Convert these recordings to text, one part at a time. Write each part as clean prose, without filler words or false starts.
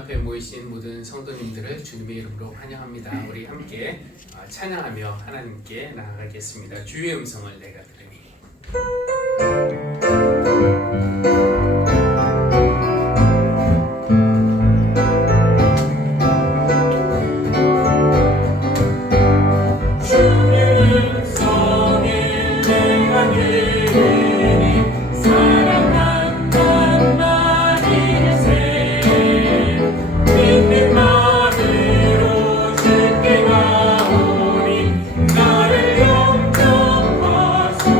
앞에 모이신 모든 성도님들을 주님의 이름으로 환영합니다. 우리 함께 찬양하며 하나님께 나아가겠습니다. 주의 음성을 내가 들으니. 나를 영접하소.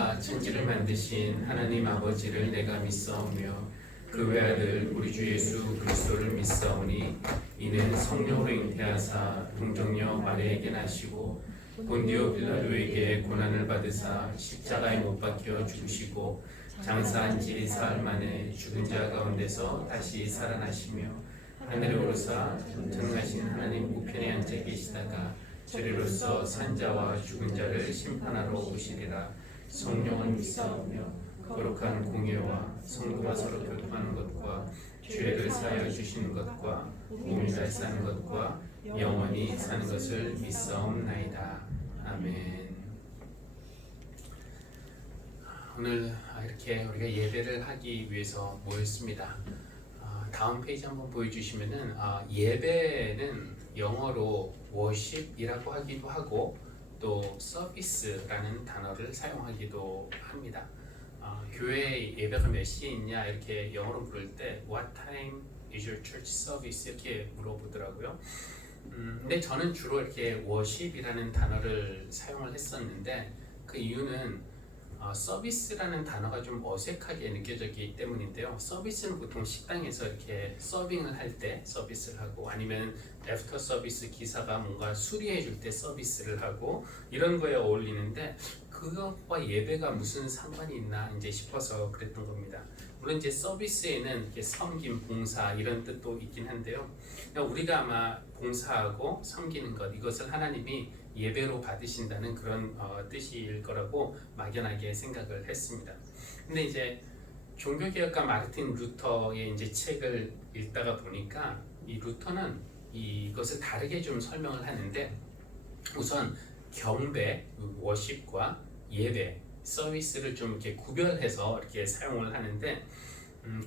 천지와 천지를 만드신 하나님 아버지를 내가 믿사오며 그 외아들 우리 주 예수 그리스도를 믿사오니 이는 성령으로 잉태하사 동정녀 마리아에게 나시고 본디오 빌라도에게 고난을 받으사 십자가에 못 박혀 죽으시고 장사한 지 사흘 만에 죽은 자 가운데서 다시 살아나시며 하늘에 오르사 전능하신 하나님 우편에 앉아 계시다가 저리로서 산자와 죽은 자를 심판하러 오시리라. 성령을 믿사오며 거룩한 공예와 성도가 서로 교통하는 것과 죄를 사하여 주시는 것과 몸이 잘 사는 것과 영원히 사는 것을 믿사옵나이다. 아멘. 오늘 이렇게 우리가 예배를 하기 위해서 모였습니다. 다음 페이지 한번 보여주시면은 예배는 영어로 worship이라고 하기도 하고 또 서비스라는 단어를 사용하기도 합니다. 교회 예배가 몇 시에 있냐 이렇게 영어로 부를 때 What time is your church service? 이렇게 물어보더라고요. 근데 저는 주로 이렇게 worship이라는 단어를 사용을 했었는데 그 이유는 서비스라는 단어가 좀 어색하게 느껴졌기 때문인데요. 서비스는 보통 식당에서 이렇게 서빙을 할 때 서비스를 하고 아니면 애프터 서비스 기사가 뭔가 수리해 줄 때 서비스를 하고 이런 거에 어울리는데 그것과 예배가 무슨 상관이 있나 이제 싶어서 그랬던 겁니다. 물론 이제 서비스에는 이렇게 섬김, 봉사 이런 뜻도 있긴 한데요. 우리가 아마 봉사하고 섬기는 것 이것을 하나님이 예배로 받으신다는 그런 뜻일 거라고 막연하게 생각을 했습니다. 근데 이제 종교개혁가 마르틴 루터의 이제 책을 읽다가 보니까 이 루터는 이것을 다르게 좀 설명을 하는데 우선 경배, 워십과 예배, 서비스를 좀 이렇게 구별해서 이렇게 사용을 하는데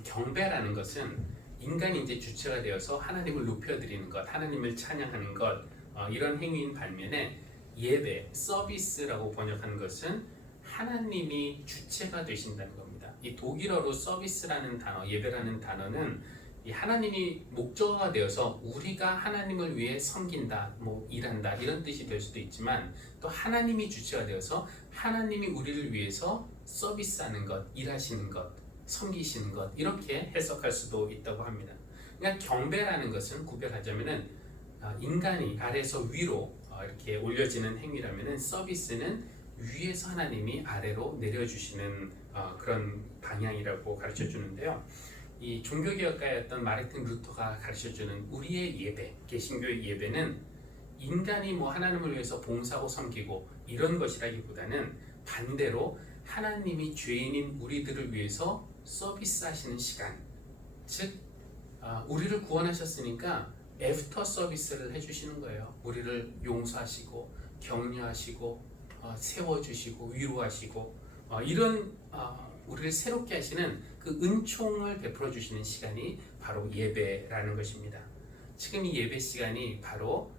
경배라는 것은 인간이 이제 주체가 되어서 하나님을 높여드리는 것, 하나님을 찬양하는 것 이런 행위인 반면에 예배, 서비스라고 번역하는 것은 하나님이 주체가 되신다는 겁니다. 이 독일어로 서비스라는 단어, 예배라는 단어는 이 하나님이 목적어가 되어서 우리가 하나님을 위해 섬긴다, 뭐 일한다 이런 뜻이 될 수도 있지만 또 하나님이 주체가 되어서 하나님이 우리를 위해서 서비스하는 것, 일하시는 것, 섬기시는 것 이렇게 해석할 수도 있다고 합니다. 그러니까 경배라는 것은 구별하자면은 인간이 아래에서 위로 이렇게 올려지는 행위라면은 서비스는 위에서 하나님이 아래로 내려주시는 그런 방향이라고 가르쳐 주는데요. 이 종교개혁가였던 마르틴 루터가 가르쳐주는 우리의 예배, 개신교의 예배는 인간이 뭐 하나님을 위해서 봉사하고 섬기고 이런 것이라기보다는 반대로 하나님이 죄인인 우리들을 위해서 서비스하시는 시간, 즉 우리를 구원하셨으니까 애프터 서비스를 해주시는 거예요. 우리를 용서하시고 격려하시고 세워주시고 위로하시고 이런 우리를 새롭게 하시는 그 은총을 베풀어 주시는 시간이 바로 예배라는 것입니다. 지금 이 예배 시간이 바로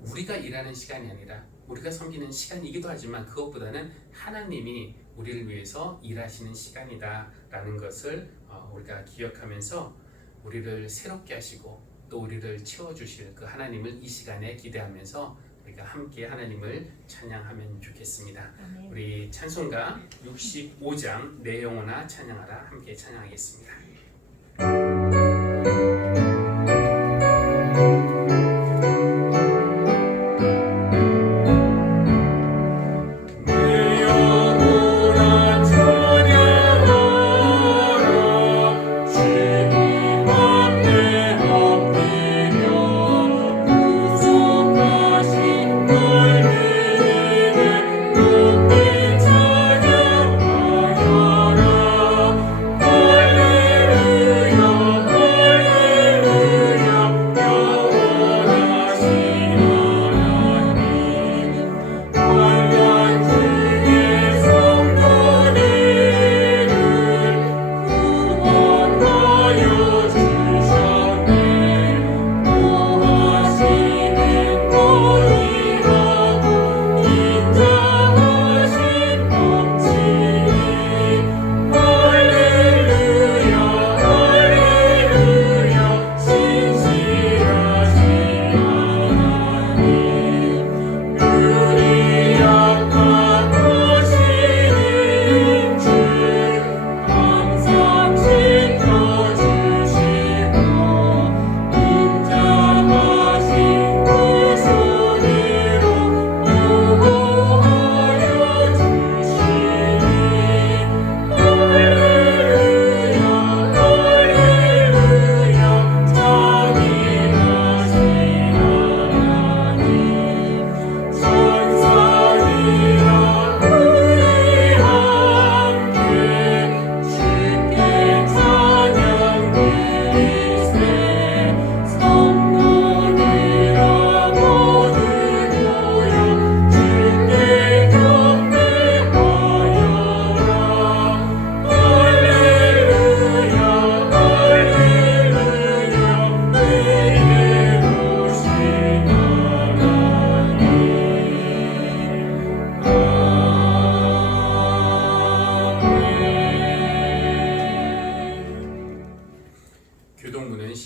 우리가 일하는 시간이 아니라 우리가 섬기는 시간이기도 하지만 그것보다는 하나님이 우리를 위해서 일하시는 시간이다 라는 것을 우리가 기억하면서 우리를 새롭게 하시고 또 우리를 채워주실 그 하나님을 이 시간에 기대하면서 우리가 함께 하나님을 찬양하면 좋겠습니다. 아멘. 우리 찬송가 65장 내 영혼아 찬양하라 함께 찬양하겠습니다.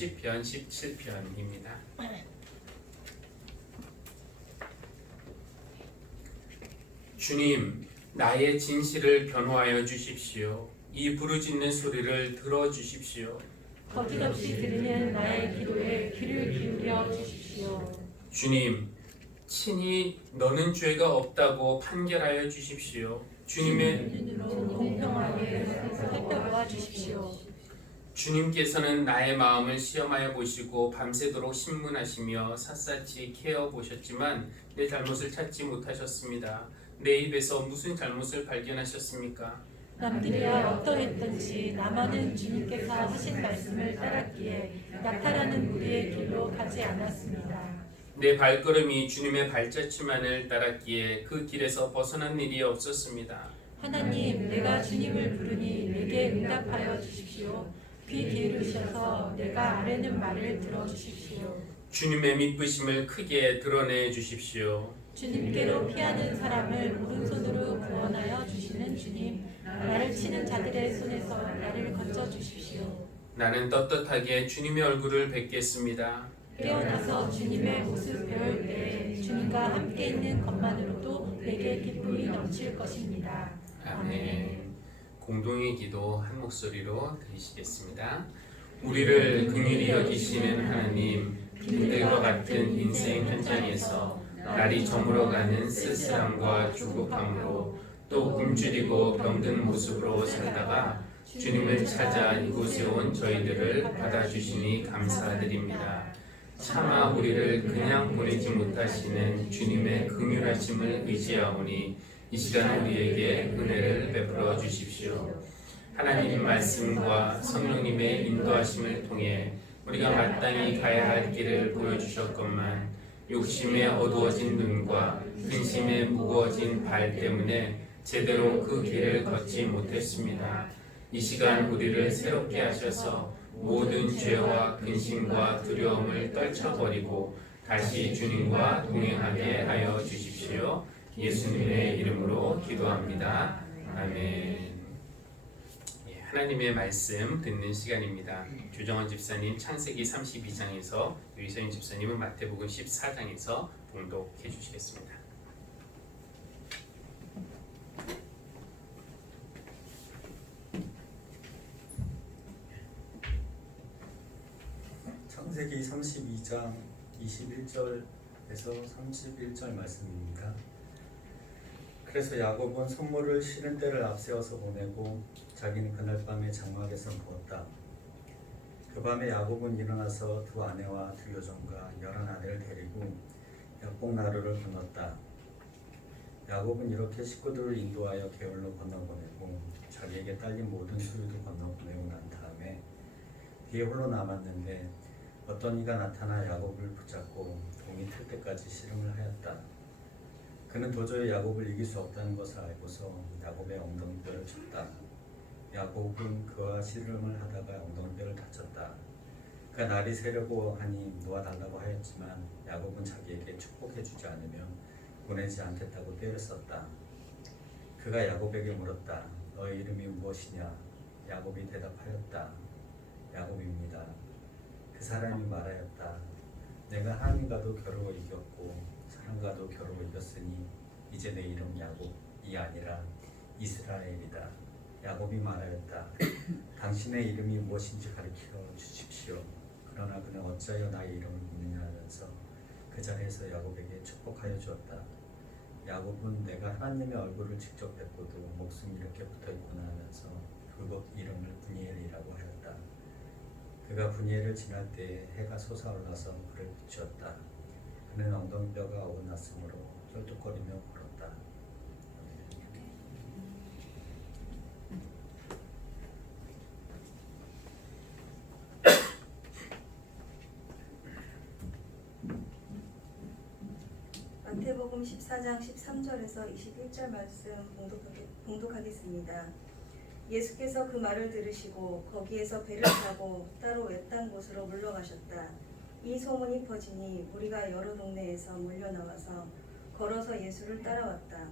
시편 17편입니다. 주님, 나의 진실을 변호하여 주십시오. 이 부르짖는 소리를 들어주십시오. 거짓없이 들으는 나의 기도에 귀를 기울여 주십시오. 주님, 친히 너는 죄가 없다고 판결하여 주십시오. 주님의 눈으로 공평하게 살펴보아 주십시오. 주님께서는 나의 마음을 시험하여 보시고 밤새도록 신문하시며 샅샅이 캐어 보셨지만 내 잘못을 찾지 못하셨습니다. 내 입에서 무슨 잘못을 발견하셨습니까? 남들이야 어떠했든지 나만은 주님께서 하신 말씀을 따랐기에 나타나는 우리의 길로 가지 않았습니다. 내 발걸음이 주님의 발자취만을 따랐기에 그 길에서 벗어난 일이 없었습니다. 하나님, 내가 주님을 부르니 내게 응답하여 주십시오. 귀 기울이셔서 내가 아뢰는 말을 들어주십시오. 주님의 미쁘심을 크게 드러내 주십시오. 주님께로 피하는 사람을 오른손으로 구원하여 주시는 주님, 나를 치는 자들의 손에서 나를 건져 주십시오. 나는 떳떳하게 주님의 얼굴을 뵙겠습니다. 깨어나서 주님의 모습 배울 때 주님과 함께 있는 것만으로도 내게 기쁨이 넘칠 것입니다. 아멘. 공동의 기도 한 목소리로 드리시겠습니다. 우리를 긍휼히 여기시는 하나님, 그들과 같은 인생 현장에서 날이 저물어가는 쓸쓸함과 조급함으로 또 굶주리고 병든 모습으로 살다가 주님을 찾아 이곳에 온 저희들을 받아주시니 감사드립니다. 차마 우리를 그냥 보내지 못하시는 주님의 긍휼하심을 의지하오니 이 시간 우리에게 은혜를 베풀어 주십시오. 하나님 말씀과 성령님의 인도하심을 통해 우리가 마땅히 가야 할 길을 보여주셨건만 욕심에 어두워진 눈과 근심에 무거워진 발 때문에 제대로 그 길을 걷지 못했습니다. 이 시간 우리를 새롭게 하셔서 모든 죄와 근심과 두려움을 떨쳐버리고 다시 주님과 동행하게 하여 주십시오. 예수님의 이름으로 기도합니다. 아멘. 하나님의 말씀 듣는 시간입니다. 조정원 집사님 창세기 32장에서 유희선 집사님은 마태복음 14장에서 봉독해 주시겠습니다. 창세기 32장 21절에서 31절 말씀입니다. 그래서 야곱은 선물을 쉬는 때를 앞세워서 보내고 자기는 그날 밤에 장막에서 누웠다. 그 밤에 야곱은 일어나서 두 아내와 두 여종과 11아내를 데리고 약복나루를 건넜다. 야곱은 이렇게 식구들을 인도하여 게을로 건너보내고 자기에게 딸린 모든 소유도 건너보내고 난 다음에 뒤에 홀로 남았는데 어떤 이가 나타나 야곱을 붙잡고 동이 틀 때까지 씨름을 하였다. 그는 도저히 야곱을 이길 수 없다는 것을 알고서 야곱의 엉덩이뼈를 쳤다. 야곱은 그와 씨름을 하다가 엉덩이뼈를 다쳤다. 그가 날이 새려고 하니 놓아달라고 하였지만 야곱은 자기에게 축복해주지 않으면 보내지 않겠다고 떼를 썼다. 그가 야곱에게 물었다. 너의 이름이 무엇이냐? 야곱이 대답하였다. 야곱입니다. 그 사람이 말하였다. 내가 하나님과도 겨루어 이겼고 사람과도 겨루어 이겼으니 이제 내 이름 야곱이 아니라 이스라엘이다. 야곱이 말하였다. 당신의 이름이 무엇인지 가르쳐 주십시오. 그러나 그는 어찌하여 나의 이름을 묻느냐 하면서 그 자리에서 야곱에게 축복하여 주었다. 야곱은 내가 하나님의 얼굴을 직접 뵙고도 목숨이 이렇게 붙어있구나 하면서 그곳 이름을 브니엘이라고 하였다. 그가 브니엘을 지날 때에 해가 솟아올라서 그를 비추었다. 그는 엉덩이뼈가 어긋났으므로 쩔뚝거리며 걸었다. 마태복음 14장 13절에서 21절 말씀 봉독하겠습니다. 예수께서 그 말을 들으시고 거기에서 배를 타고 따로 외딴 곳으로 물러가셨다. 이 소문이 퍼지니 무리가 여러 동네에서 몰려나와서 걸어서 예수를 따라왔다.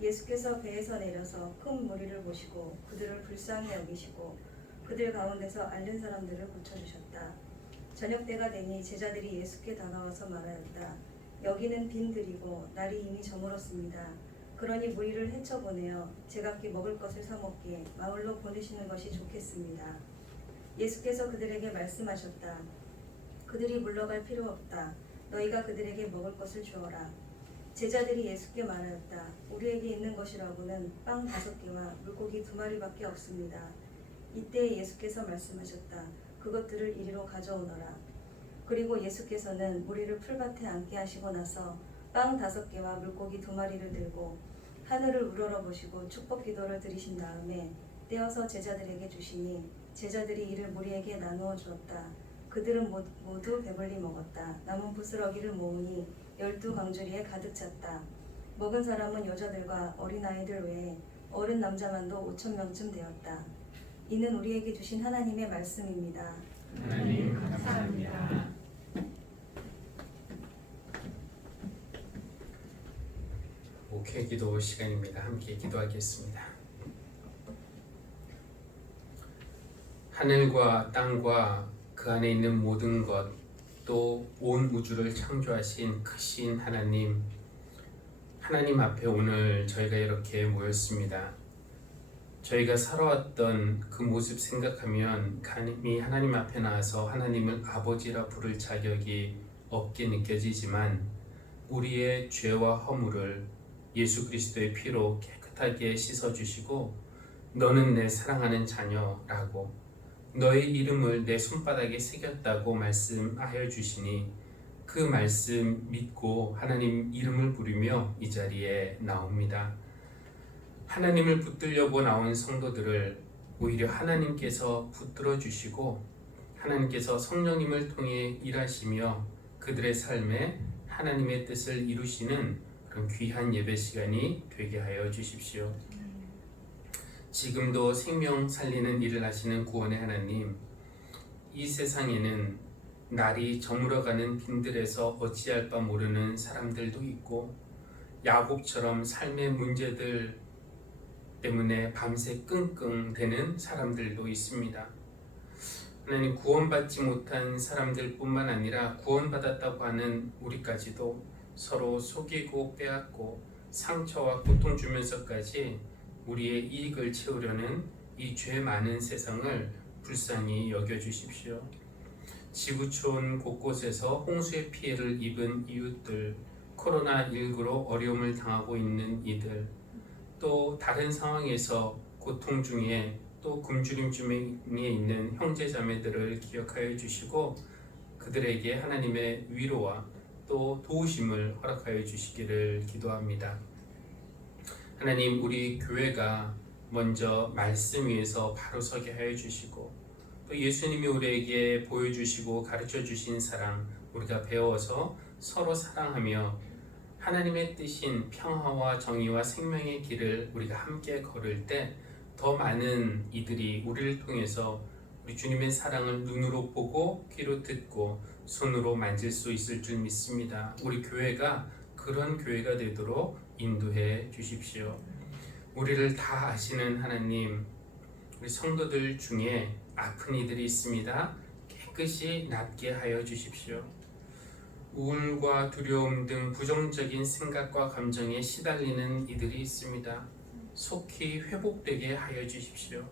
예수께서 배에서 내려서 큰 무리를 보시고 그들을 불쌍히 여기시고 그들 가운데서 앓는 사람들을 고쳐주셨다. 저녁 때가 되니 제자들이 예수께 다가와서 말하였다. 여기는 빈들이고 날이 이미 저물었습니다. 그러니 무리를 헤쳐보내어 제각기 먹을 것을 사 먹게 마을로 보내시는 것이 좋겠습니다. 예수께서 그들에게 말씀하셨다. 그들이 물러갈 필요 없다. 너희가 그들에게 먹을 것을 주어라. 제자들이 예수께 말하였다. 우리에게 있는 것이라고는 빵 5개와 물고기 2마리밖에 없습니다. 이때 예수께서 말씀하셨다. 그것들을 이리로 가져오너라. 그리고 예수께서는 무리를 풀밭에 앉게 하시고 나서 빵 5개와 물고기 2마리를 들고 하늘을 우러러보시고 축복 기도를 드리신 다음에 떼어서 제자들에게 주시니 제자들이 이를 무리에게 나누어 주었다. 그들은 모두 배불리 먹었다. 남은 부스러기를 모으니 12강주리에 가득 찼다. 먹은 사람은 여자들과 어린아이들 외에 어른 남자만도 5,000명쯤 되었다. 이는 우리에게 주신 하나님의 말씀입니다. 하나님 감사합니다. 목회 기도 시간입니다. 함께 기도하겠습니다. 하늘과 땅과 그 안에 있는 모든 것, 또 온 우주를 창조하신 크신 하나님, 하나님 앞에 오늘 저희가 이렇게 모였습니다. 저희가 살아왔던 그 모습 생각하면 감히 하나님 앞에 나와서 하나님을 아버지라 부를 자격이 없게 느껴지지만 우리의 죄와 허물을 예수 그리스도의 피로 깨끗하게 씻어주시고 너는 내 사랑하는 자녀라고 너의 이름을 내 손바닥에 새겼다고 말씀하여 주시니 그 말씀 믿고 하나님 이름을 부르며 이 자리에 나옵니다. 하나님을 붙들려고 나온 성도들을 오히려 하나님께서 붙들어 주시고 하나님께서 성령님을 통해 일하시며 그들의 삶에 하나님의 뜻을 이루시는 그런 귀한 예배 시간이 되게 하여 주십시오. 지금도 생명 살리는 일을 하시는 구원의 하나님, 이 세상에는 날이 저물어가는 빈들에서 어찌할 바 모르는 사람들도 있고 야곱처럼 삶의 문제들 때문에 밤새 끙끙대는 사람들도 있습니다. 하나님, 구원받지 못한 사람들뿐만 아니라 구원받았다고 하는 우리까지도 서로 속이고 빼앗고 상처와 고통 주면서까지 우리의 이익을 채우려는 이 죄 많은 세상을 불쌍히 여겨주십시오. 지구촌 곳곳에서 홍수의 피해를 입은 이웃들, 코로나19로 어려움을 당하고 있는 이들, 또 다른 상황에서 고통 중에 또 굶주림 중에 있는 형제자매들을 기억하여 주시고 그들에게 하나님의 위로와 또 도우심을 허락하여 주시기를 기도합니다. 하나님, 우리 교회가 먼저 말씀 위에서 바로 서게 하여 주시고 또 예수님이 우리에게 보여주시고 가르쳐 주신 사랑 우리가 배워서 서로 사랑하며 하나님의 뜻인 평화와 정의와 생명의 길을 우리가 함께 걸을 때 더 많은 이들이 우리를 통해서 우리 주님의 사랑을 눈으로 보고 귀로 듣고 손으로 만질 수 있을 줄 믿습니다. 우리 교회가 그런 교회가 되도록 인도해 주십시오. 우리를 다 아시는 하나님, 우리 성도들 중에 아픈 이들이 있습니다. 깨끗이 낫게 하여 주십시오. 우울과 두려움 등 부정적인 생각과 감정에 시달리는 이들이 있습니다. 속히 회복되게 하여 주십시오.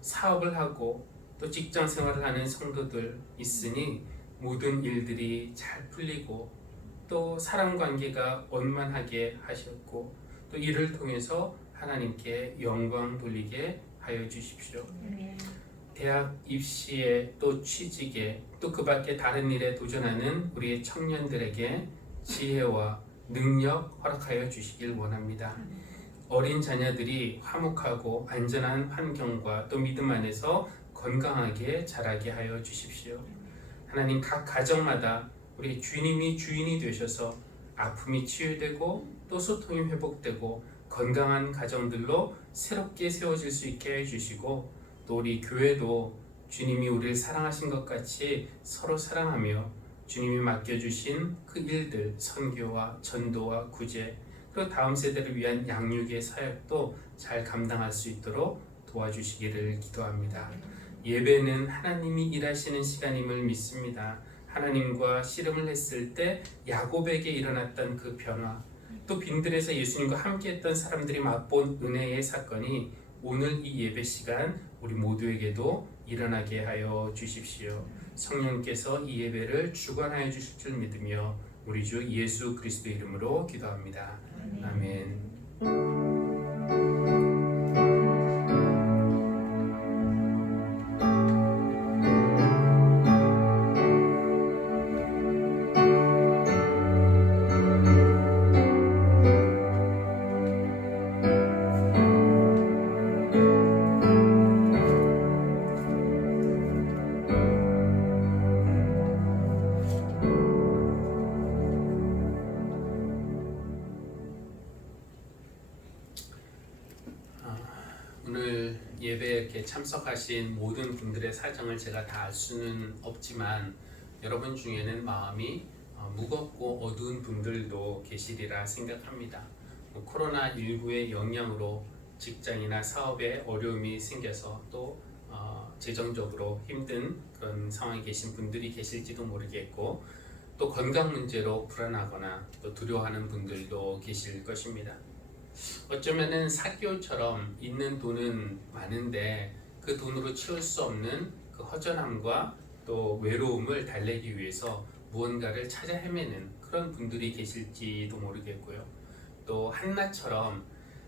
사업을 하고 또 직장 생활을 하는 성도들 있으니 모든 일들이 잘 풀리고 또 사람 관계가 원만하게 하셨고 또 이를 통해서 하나님께 영광 돌리게 하여 주십시오. 대학 입시에 또 취직에 또 그 밖에 다른 일에 도전하는 우리의 청년들에게 지혜와 능력 허락하여 주시길 원합니다. 어린 자녀들이 화목하고 안전한 환경과 또 믿음 안에서 건강하게 자라게 하여 주십시오. 하나님, 각 가정마다 우리 주님이 주인이 되셔서 아픔이 치유되고 또 소통이 회복되고 건강한 가정들로 새롭게 세워질 수 있게 해주시고 또 우리 교회도 주님이 우리를 사랑하신 것 같이 서로 사랑하며 주님이 맡겨주신 그 일들, 선교와 전도와 구제 또 다음 세대를 위한 양육의 사역도 잘 감당할 수 있도록 도와주시기를 기도합니다. 예배는 하나님이 일하시는 시간임을 믿습니다. 하나님과 씨름을 했을 때 야곱에게 일어났던 그 변화, 또 빈들에서 예수님과 함께했던 사람들이 맛본 은혜의 사건이 오늘 이 예배 시간 우리 모두에게도 일어나게 하여 주십시오. 성령께서 이 예배를 주관하여 주실 줄 믿으며 우리 주 예수 그리스도 이름으로 기도합니다. 아멘. 오늘 예배에 이렇게 참석하신 모든 분들의 사정을 제가 다 알 수는 없지만 여러분 중에는 마음이 무겁고 어두운 분들도 계시리라 생각합니다. 코로나19의 영향으로 직장이나 사업에 어려움이 생겨서 또 재정적으로 힘든 그런 상황에 계신 분들이 계실지도 모르겠고, 또 건강 문제로 불안하거나 또 두려워하는 분들도 계실 것입니다. 어쩌면은 사기오처럼 있는 돈은 많은데 그 돈으로 채울 수 없는 그 허전함과 또 외로움을 달래기 위해서 무언가를 찾아 헤매는 그런 분들이 계실지도 모르겠고요. 또 한나처럼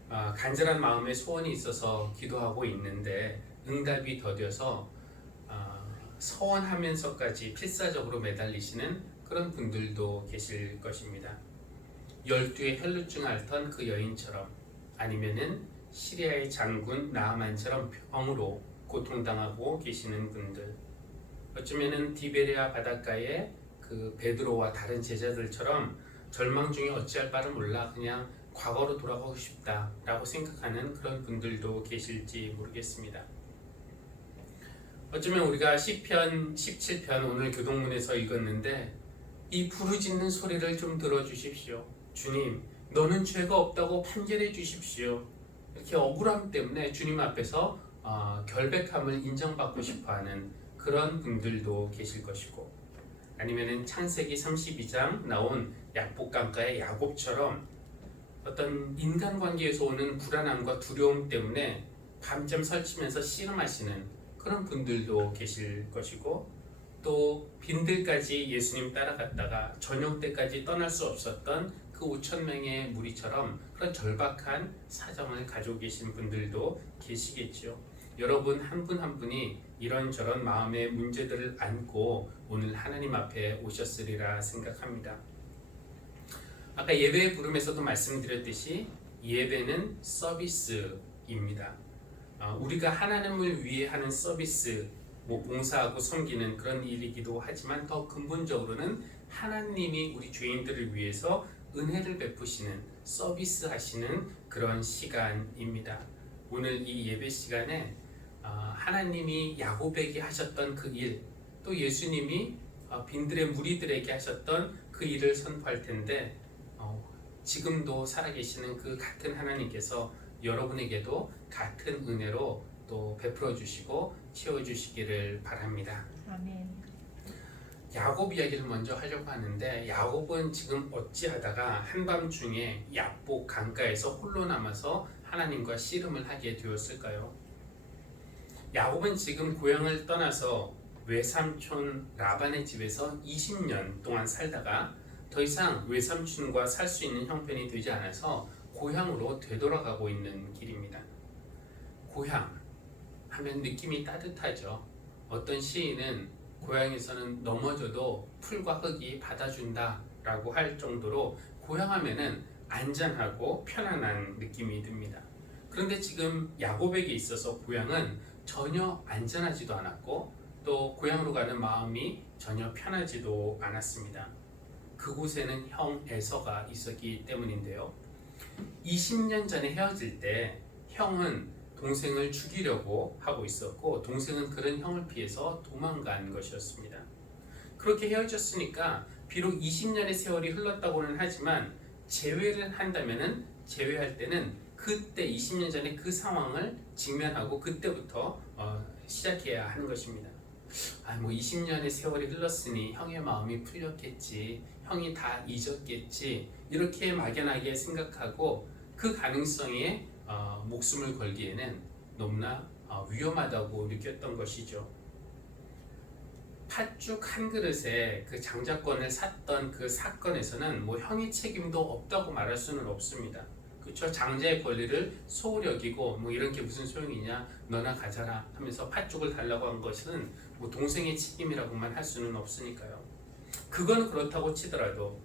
간절한 마음에 소원이 있어서 기도하고 있는데 응답이 더뎌서 서원하면서까지 필사적으로 매달리시는 그런 분들도 계실 것입니다. 12의 혈루증 앓던 그 여인처럼, 아니면은 시리아의 장군 나아만처럼 병으로 고통당하고 계시는 분들, 어쩌면은 디베레아 바닷가에 그 베드로와 다른 제자들처럼 절망 중에 어찌할 바를 몰라 그냥 과거로 돌아가고 싶다라고 생각하는 그런 분들도 계실지 모르겠습니다. 어쩌면 우리가 시편 17편 오늘 교동문에서 읽었는데 이 부르짖는 소리를 좀 들어주십시오. 주님, 너는 죄가 없다고 판결해 주십시오. 이렇게 억울함 때문에 주님 앞에서 결백함을 인정받고 싶어하는 그런 분들도 계실 것이고, 아니면은 창세기 32장 나온 약복강가의 야곱처럼 어떤 인간관계에서 오는 불안함과 두려움 때문에 밤잠 설치면서 씨름하시는 그런 분들도 계실 것이고, 또 빈들까지 예수님 따라갔다가 저녁 때까지 떠날 수 없었던 그 5,000명의 무리처럼 그런 절박한 사정을 가지고 계신 분들도 계시겠죠. 여러분 한 분 한 분이 이런저런 마음의 문제들을 안고 오늘 하나님 앞에 오셨으리라 생각합니다. 아까 예배의 부름에서도 말씀드렸듯이 예배는 서비스입니다. 우리가 하나님을 위해 하는 서비스, 봉사하고 섬기는 그런 일이기도 하지만 더 근본적으로는 하나님이 우리 죄인들을 위해서 은혜를 베푸시는, 서비스하시는 그런 시간입니다. 오늘 이 예배 시간에 하나님이 야곱에게 하셨던 그 일, 또 예수님이 빈들의 무리들에게 하셨던 그 일을 선포할 텐데, 지금도 살아계시는 그 같은 하나님께서 여러분에게도 같은 은혜로 또 베풀어 주시고 채워 주시기를 바랍니다. 아멘. 야곱 이야기를 먼저 하려고 하는데, 야곱은 지금 어찌하다가 한밤중에 약복 강가에서 홀로 남아서 하나님과 씨름을 하게 되었을까요? 야곱은 지금 고향을 떠나서 외삼촌 라반의 집에서 20년 동안 살다가 더 이상 외삼촌과 살 수 있는 형편이 되지 않아서 고향으로 되돌아가고 있는 길입니다. 고향 하면 느낌이 따뜻하죠. 어떤 시인은 고향에서는 넘어져도 풀과 흙이 받아준다 라고 할 정도로 고향하면은 안전하고 편안한 느낌이 듭니다. 그런데 지금 야곱에게 있어서 고향은 전혀 안전하지도 않았고 또 고향으로 가는 마음이 전혀 편하지도 않았습니다. 그곳에는 형 에서가 있었기 때문인데요. 20년 전에 헤어질 때 형은 동생을 죽이려고 하고 있었고, 동생은 그런 형을 피해서 도망간 것이었습니다. 그렇게 헤어졌으니까 비록 20년의 세월이 흘렀다고는 하지만 제외를 한다면은, 제외할 때는 그때 20년 전에 그 상황을 직면하고 그때부터 시작해야 하는 것입니다. 뭐 20년의 세월이 흘렀으니 형의 마음이 풀렸겠지, 형이 다 잊었겠지, 이렇게 막연하게 생각하고 그 가능성에 목숨을 걸기에는 너무나 위험하다고 느꼈던 것이죠. 팥죽 한 그릇에 그 장자권을 샀던 그 사건에서는 뭐 형의 책임도 없다고 말할 수는 없습니다. 그렇죠? 장자의 권리를 소홀히 여기고 뭐 이런 게 무슨 소용이냐, 너나 가져라 하면서 팥죽을 달라고 한 것은 뭐 동생의 책임이라고만 할 수는 없으니까요. 그건 그렇다고 치더라도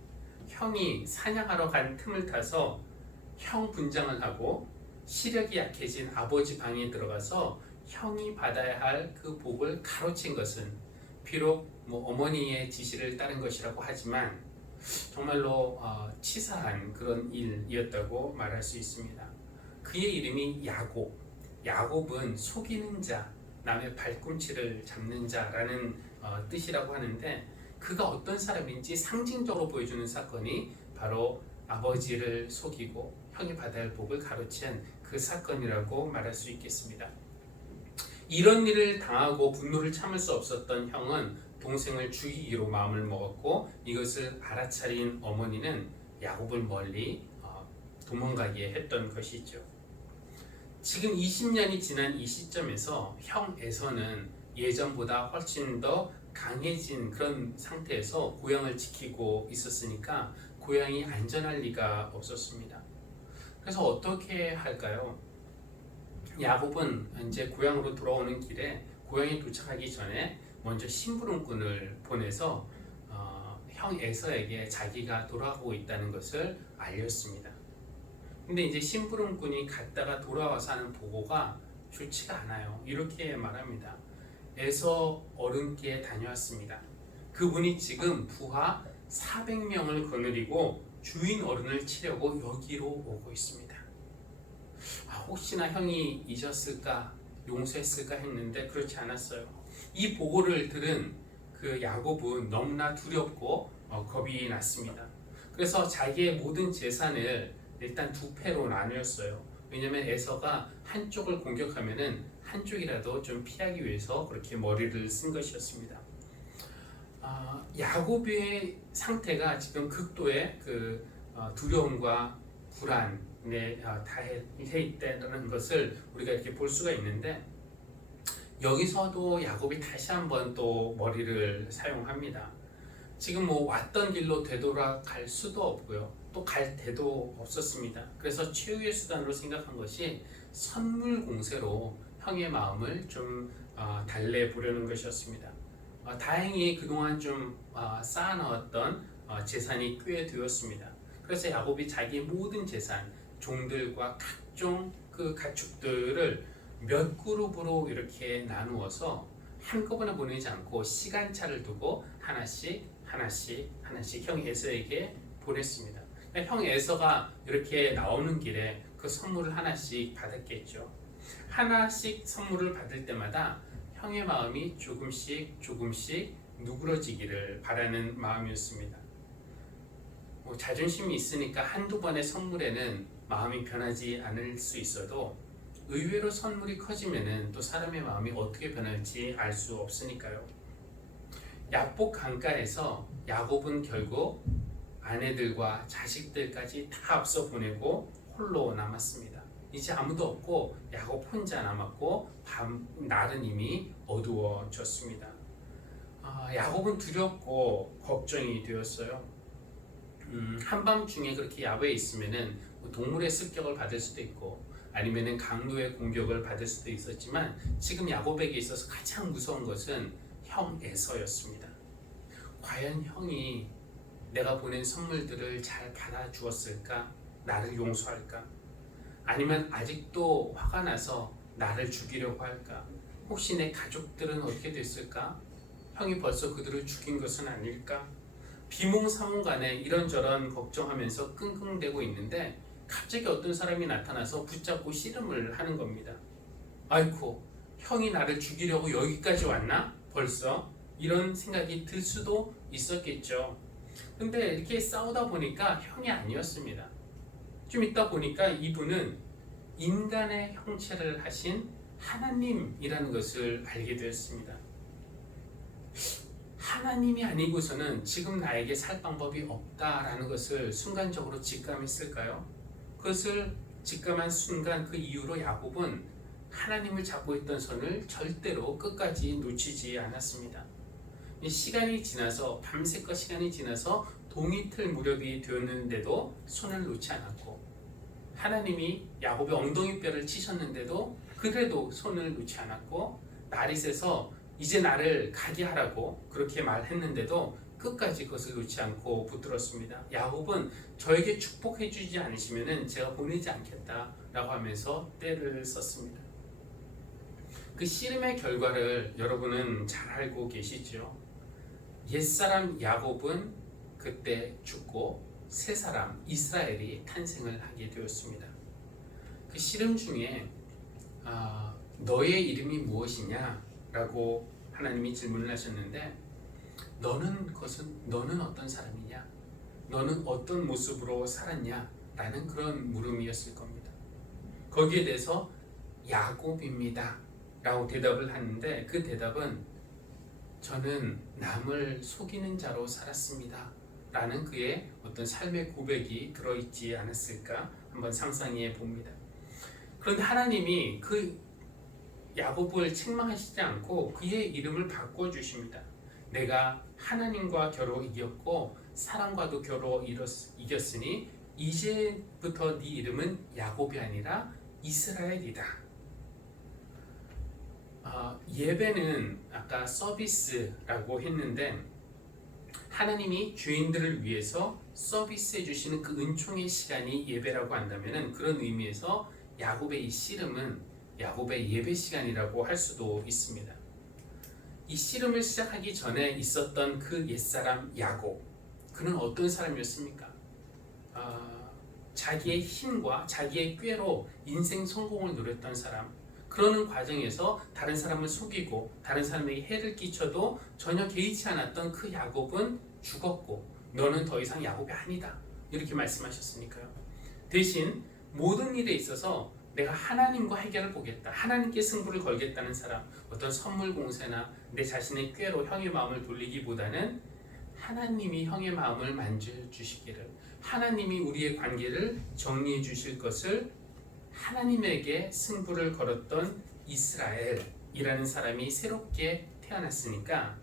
형이 사냥하러 간 틈을 타서 형 분장을 하고 시력이 약해진 아버지 방에 들어가서 형이 받아야 할 그 복을 가로챈 것은 비록 뭐 어머니의 지시를 따른 것이라고 하지만 정말로 치사한 그런 일이었다고 말할 수 있습니다. 그의 이름이 야곱. 야곱은 속이는 자, 남의 발꿈치를 잡는 자라는 뜻이라고 하는데, 그가 어떤 사람인지 상징적으로 보여주는 사건이 바로 아버지를 속이고 형이 받아야 할 복을 가로챈 그 사건이라고 말할 수 있겠습니다. 이런 일을 당하고 분노를 참을 수 없었던 형은 동생을 죽이기로 마음을 먹었고, 이것을 알아차린 어머니는 야곱을 멀리 도망가게 했던 것이죠. 지금 20년이 지난 이 시점에서 형 에서는 예전보다 훨씬 더 강해진 그런 상태에서 고향을 지키고 있었으니까 고향이 안전할 리가 없었습니다. 그래서 어떻게 할까요? 야곱은 이제 고향으로 돌아오는 길에 고향에 도착하기 전에 먼저 심부름꾼을 보내서 형 에서에게 자기가 돌아가고 있다는 것을 알렸습니다. 근데 이제 심부름꾼이 갔다가 돌아와서 하는 보고가 좋지가 않아요. 이렇게 말합니다. 에서 어른께 다녀왔습니다. 그분이 지금 부하 400명을 거느리고 주인 어른을 치려고 여기로 오고 있습니다. 혹시나 형이 잊었을까, 용서했을까 했는데 그렇지 않았어요. 이 보고를 들은 그 야곱은 너무나 두렵고 겁이 났습니다. 그래서 자기의 모든 재산을 일단 두 패로 나누었어요. 왜냐하면 에서가 한쪽을 공격하면은 한쪽이라도 좀 피하기 위해서 그렇게 머리를 쓴 것이었습니다. 야곱의 상태가 지금 극도의 그 두려움과 불안에 다해 있다는 것을 우리가 이렇게 볼 수가 있는데, 여기서도 야곱이 다시 한번 또 머리를 사용합니다. 지금 뭐 왔던 길로 되돌아갈 수도 없고요, 또 갈 데도 없었습니다. 그래서 최후의 수단으로 생각한 것이 선물 공세로 형의 마음을 좀 달래보려는 것이었습니다. 다행히 그동안 좀 쌓아놓았던 재산이 꽤 되었습니다. 그래서 야곱이 자기 모든 재산, 종들과 각종 그 가축들을 몇 그룹으로 이렇게 나누어서 한꺼번에 보내지 않고 시간차를 두고 하나씩 형 에서에게 보냈습니다. 형 에서가 이렇게 나오는 길에 그 선물을 하나씩 받았겠죠. 하나씩 선물을 받을 때마다 형의 마음이 조금씩 누그러지기를 바라는 마음이었습니다. 자존심이 있으니까 한두 번의 선물에는 마음이 변하지 않을 수 있어도 의외로 선물이 커지면은 또 사람의 마음이 어떻게 변할지 알 수 없으니까요. 야복 강가에서 야곱은 결국 아내들과 자식들까지 다 앞서 보내고 홀로 남았습니다. 이제 아무도 없고 야곱 혼자 남았고 날은 이미 어두워졌습니다. 야곱은 두렵고 걱정이 되었어요. 한밤중에 그렇게 야외에 있으면은 동물의 습격을 받을 수도 있고 아니면은 강도의 공격을 받을 수도 있었지만, 지금 야곱에게 있어서 가장 무서운 것은 형 에서였습니다. 과연 형이 내가 보낸 선물들을 잘 받아주었을까? 나를 용서할까? 아니면 아직도 화가 나서 나를 죽이려고 할까? 혹시 내 가족들은 어떻게 됐을까? 형이 벌써 그들을 죽인 것은 아닐까? 비몽사몽간에 이런저런 걱정하면서 끙끙대고 있는데 갑자기 어떤 사람이 나타나서 붙잡고 씨름을 하는 겁니다. 아이고, 형이 나를 죽이려고 여기까지 왔나? 벌써? 이런 생각이 들 수도 있었겠죠. 근데 이렇게 싸우다 보니까 형이 아니었습니다. 좀 있다 보니까 이분은 인간의 형체를 하신 하나님이라는 것을 알게 되었습니다. 하나님이 아니고서는 지금 나에게 살 방법이 없다라는 것을 순간적으로 직감했을까요? 그것을 직감한 순간 그 이후로 야곱은 하나님을 잡고 있던 손을 절대로 끝까지 놓치지 않았습니다. 이 시간이 지나서 밤새껏 시간이 지나서 동이틀 무렵이 되었는데도 손을 놓지 않았고, 하나님이 야곱의 엉덩이뼈를 치셨는데도 그래도 손을 놓지 않았고, 날이 새서 이제 나를 가게 하라고 그렇게 말했는데도 끝까지 그것을 놓지 않고 붙들었습니다. 야곱은 저에게 축복해 주지 않으시면 제가 보내지 않겠다라고 하면서 때를 썼습니다. 그 씨름의 결과를 여러분은 잘 알고 계시죠? 옛사람 야곱은 그때 죽고 새사람 이스라엘이 탄생을 하게 되었습니다. 그 씨름 중에 너의 이름이 무엇이냐? 라고 하나님이 질문을 하셨는데, 너는 어떤 사람이냐? 너는 어떤 모습으로 살았냐? 라는 그런 물음이었을 겁니다. 거기에 대해서 야곱입니다 라고 대답을 하는데, 그 대답은 저는 남을 속이는 자로 살았습니다 라는 그의 어떤 삶의 고백이 들어있지 않았을까 한번 상상해 봅니다. 그런데 하나님이 그 야곱을 책망하시지 않고 그의 이름을 바꿔주십니다. 내가 하나님과 겨루 이겼고 사람과도 겨루 이겼으니 이제부터 네 이름은 야곱이 아니라 이스라엘이다. 예배는 아까 서비스라고 했는데, 하나님이 죄인들을 위해서 서비스해 주시는 그 은총의 시간이 예배라고 한다면, 그런 의미에서 야곱의 이 씨름은 야곱의 예배 시간이라고 할 수도 있습니다. 이 씨름을 시작하기 전에 있었던 그 옛사람 야곱, 그는 어떤 사람이었습니까? 자기의 힘과 자기의 꾀로 인생 성공을 누렸던 사람, 그러는 과정에서 다른 사람을 속이고 다른 사람에게 해를 끼쳐도 전혀 개의치 않았던 그 야곱은 죽었고, 너는 더 이상 야곱이 아니다 이렇게 말씀하셨으니까요. 대신 모든 일에 있어서 내가 하나님과 해결을 보겠다, 하나님께 승부를 걸겠다는 사람, 어떤 선물 공세나 내 자신의 꾀로 형의 마음을 돌리기보다는 하나님이 형의 마음을 만져주시기를, 하나님이 우리의 관계를 정리해 주실 것을 하나님에게 승부를 걸었던 이스라엘이라는 사람이 새롭게 태어났으니까,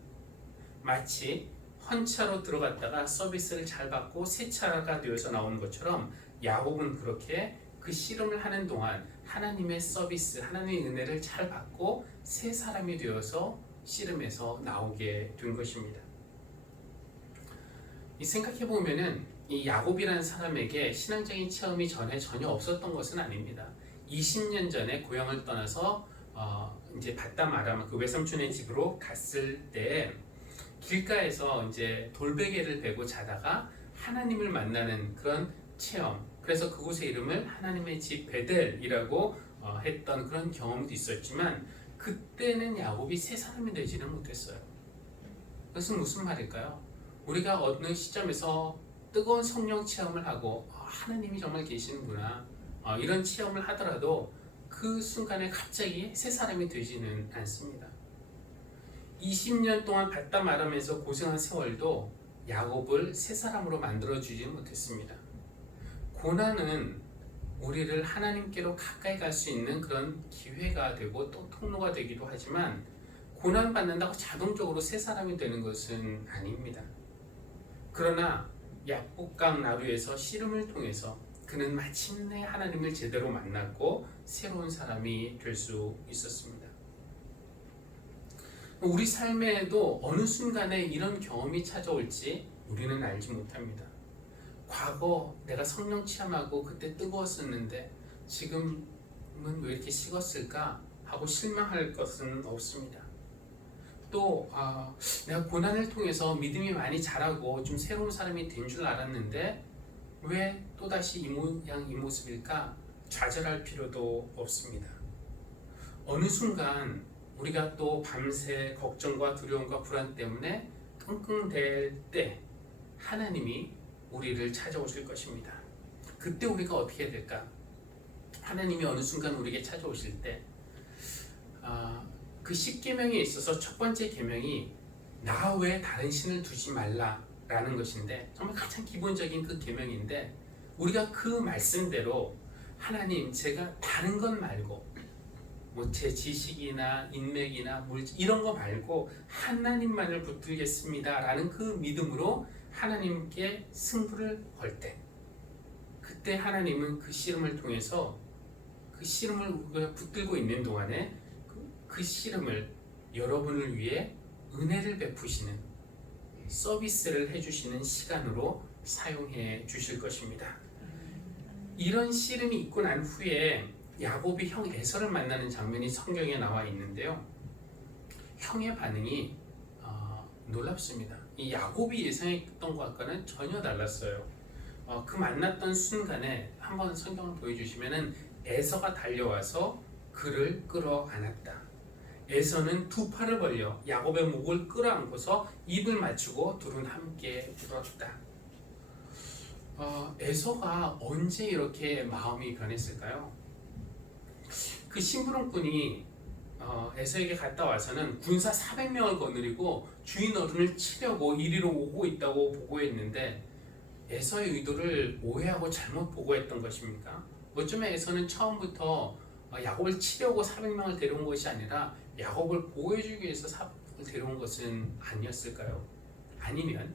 마치 헌차로 들어갔다가 서비스를 잘 받고 새 차가 되어서 나오는 것처럼 야곱은 그렇게 그 씨름을 하는 동안 하나님의 서비스, 하나님의 은혜를 잘 받고 새 사람이 되어서 씨름에서 나오게 된 것입니다. 이 생각해 보면은 이 야곱이라는 사람에게 신앙적인 체험이 전혀 없었던 것은 아닙니다. 20년 전에 고향을 떠나서 이제 바담 아람 그 외삼촌의 집으로 갔을 때 길가에서 이제 돌베개를 베고 자다가 하나님을 만나는 그런 체험, 그래서 그곳의 이름을 하나님의 집 베델이라고 했던 그런 경험도 있었지만, 그때는 야곱이 새 사람이 되지는 못했어요. 그것은 무슨 말일까요? 우리가 어느 시점에서 뜨거운 성령 체험을 하고 하나님이 정말 계시는구나 이런 체험을 하더라도 그 순간에 갑자기 새 사람이 되지는 않습니다. 20년 동안 바담 아람에서 고생한 세월도 야곱을 새 사람으로 만들어주지는 못했습니다. 고난은 우리를 하나님께로 가까이 갈 수 있는 그런 기회가 되고 또 통로가 되기도 하지만, 고난 받는다고 자동적으로 새 사람이 되는 것은 아닙니다. 그러나 약복강 나루에서 씨름을 통해서 그는 마침내 하나님을 제대로 만났고 새로운 사람이 될 수 있었습니다. 우리 삶에도 어느 순간에 이런 경험이 찾아올지 우리는 알지 못합니다. 과거 내가 성령 체험하고 그때 뜨거웠었는데 지금은 왜 이렇게 식었을까 하고 실망할 것은 없습니다. 또 내가 고난을 통해서 믿음이 많이 자라고 좀 새로운 사람이 된 줄 알았는데 왜 또다시 이 모양 이 모습일까 좌절할 필요도 없습니다. 어느 순간 우리가 또 밤새 걱정과 두려움과 불안 때문에 끙끙댈 때 하나님이 우리를 찾아오실 것입니다. 그때 우리가 어떻게 해야 될까? 하나님이 어느 순간 우리에게 찾아오실 때 그 10계명에 있어서 첫 번째 계명이 나 외에 다른 신을 두지 말라라는 것인데, 정말 가장 기본적인 그 계명인데, 우리가 그 말씀대로 하나님, 제가 다른 것 말고 뭐 제 지식이나 인맥이나 물질 이런 거 말고 하나님만을 붙들겠습니다 라는 그 믿음으로 하나님께 승부를 걸 때, 그때 하나님은 그 씨름을 통해서 그 씨름을 우리가 붙들고 있는 동안에 그 씨름을 여러분을 위해 은혜를 베푸시는, 서비스를 해주시는 시간으로 사용해 주실 것입니다. 이런 씨름이 있고 난 후에 야곱이 형 에서를 만나는 장면이 성경에 나와 있는데요. 형의 반응이 놀랍습니다. 이 야곱이 예상했던 것과는 전혀 달랐어요. 그 만났던 순간에 한번 성경을 보여주시면은 에서가 달려와서 그를 끌어안았다. 에서는 두 팔을 벌려 야곱의 목을 끌어안고서 입을 맞추고 둘은 함께 울었다. 에서가 언제 이렇게 마음이 변했을까요? 그 심부름꾼이 에서에게 갔다 와서는 군사 400명을 거느리고 주인 어른을 치려고 이리로 오고 있다고 보고했는데, 에서의 의도를 오해하고 잘못 보고했던 것입니까? 어쩌면 에서는 처음부터 야곱을 치려고 400명을 데려온 것이 아니라 야곱을 보호해주기 위해서 야곱을 데려온 것은 아니었을까요? 아니면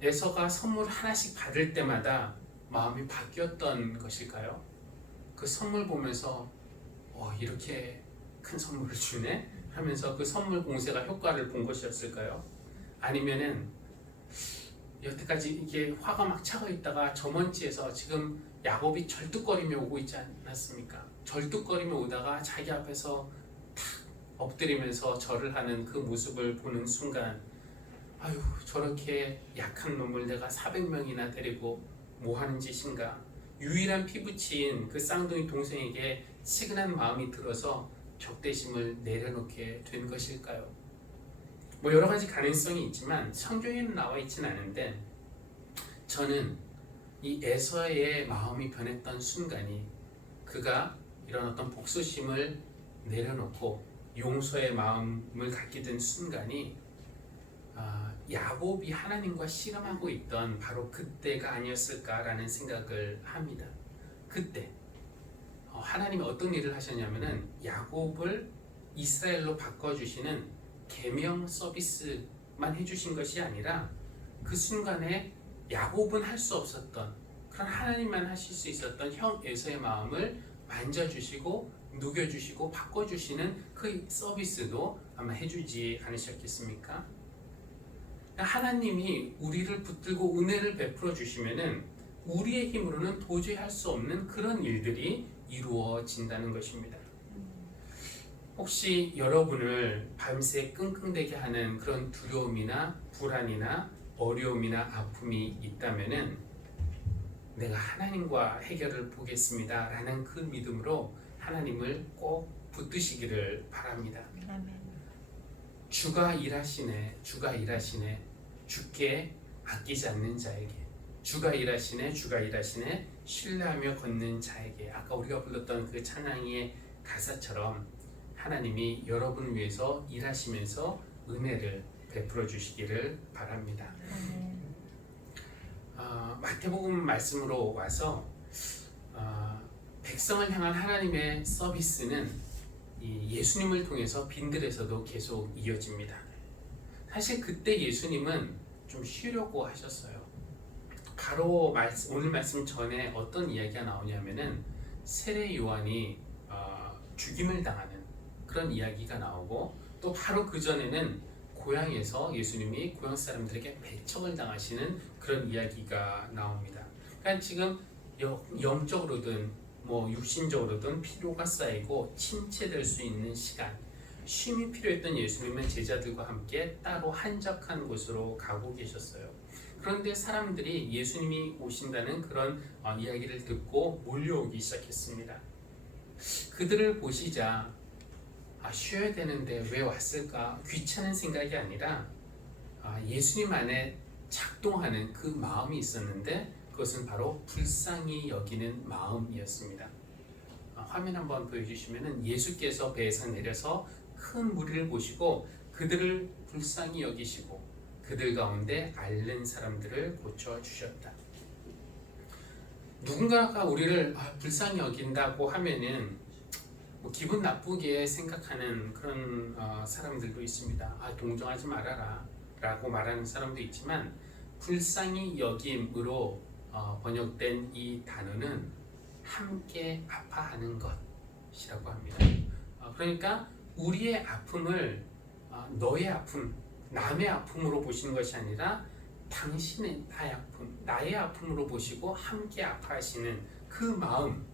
에서가 선물 하나씩 받을 때마다 마음이 바뀌었던 것일까요? 그 선물 보면서 이렇게 큰 선물을 주네 하면서 그 선물 공세가 효과를 본 것이었을까요? 아니면은 여태까지 이게 화가 막 차고 있다가 저먼지에서 지금 야곱이 절뚝거리며 오고 있지 않았습니까? 절뚝거리며 오다가 자기 앞에서 탁 엎드리면서 절을 하는 그 모습을 보는 순간, 아유, 저렇게 약한 놈을 내가 400명이나 데리고 뭐 하는 짓인가? 유일한 피부치인 그 쌍둥이 동생에게 치근한 마음이 들어서 적대심을 내려놓게 된 것일까요? 뭐 여러 가지 가능성이 있지만 성경에는 나와 있지는 않은데, 저는 이 에서의 마음이 변했던 순간이, 그가 이런 어떤 복수심을 내려놓고 용서의 마음을 갖게 된 순간이 야곱이 하나님과 씨름하고 있던 바로 그때가 아니었을까라는 생각을 합니다. 그때 하나님이 어떤 일을 하셨냐면은 야곱을 이스라엘로 바꿔주시는 계명 서비스만 해주신 것이 아니라 그 순간에 야곱은 할 수 없었던, 그런 하나님만 하실 수 있었던 형 에서의 마음을 만져주시고 녹여주시고 바꿔주시는 그 서비스도 아마 해주지 않으셨겠습니까? 하나님이 우리를 붙들고 은혜를 베풀어 주시면은 우리의 힘으로는 도저히 할 수 없는 그런 일들이 이루어진다는 것입니다. 혹시 여러분을 밤새 끙끙대게 하는 그런 두려움이나 불안이나 어려움이나 아픔이 있다면은 내가 하나님과 해결을 보겠습니다 라는 그 믿음으로 하나님을 꼭 붙드시기를 바랍니다. 아멘. 주가 일하시네, 주가 일하시네, 주께 아끼지 않는 자에게, 주가 일하시네, 주가 일하시네, 신뢰하며 걷는 자에게. 아까 우리가 불렀던 그 찬양의 가사처럼 하나님이 여러분을 위해서 일하시면서 은혜를 베풀어 주시기를 바랍니다. 마태복음 말씀으로 와서 백성을 향한 하나님의 서비스는 이 예수님을 통해서 빈들에서도 계속 이어집니다. 사실 그때 예수님은 좀 쉬려고 하셨어요. 바로 오늘 말씀 전에 어떤 이야기가 나오냐면은 세례 요한이 죽임을 당하는 그런 이야기가 나오고, 또 바로 그 전에는 고향에서 예수님이 고향 사람들에게 배척을 당하시는 그런 이야기가 나옵니다. 그러니까 지금 영적으로든 뭐 육신적으로든 피로가 쌓이고 침체될 수 있는 시간, 쉼이 필요했던 예수님은 제자들과 함께 따로 한적한 곳으로 가고 계셨어요. 그런데 사람들이 예수님이 오신다는 그런 이야기를 듣고 몰려오기 시작했습니다. 그들을 보시자 쉬어야 되는데 왜 왔을까? 귀찮은 생각이 아니라 예수님 안에 작동하는 그 마음이 있었는데, 그것은 바로 불쌍히 여기는 마음이었습니다. 화면 한번 보여주시면은 예수께서 배에서 내려서 큰 무리를 보시고 그들을 불쌍히 여기시고 그들 가운데 앓는 사람들을 고쳐 주셨다. 누군가가 우리를 불쌍히 여긴다고 하면은 뭐 기분 나쁘게 생각하는 그런 사람들도 있습니다. 동정하지 말아라 라고 말하는 사람도 있지만 불쌍히 여김으로 번역된 이 단어는 함께 아파하는 것이라고 합니다. 그러니까 우리의 아픔을 너의 아픔, 남의 아픔으로 보시는 것이 아니라 당신의 나의 아픔으로 보시고 함께 아파하시는 그 마음,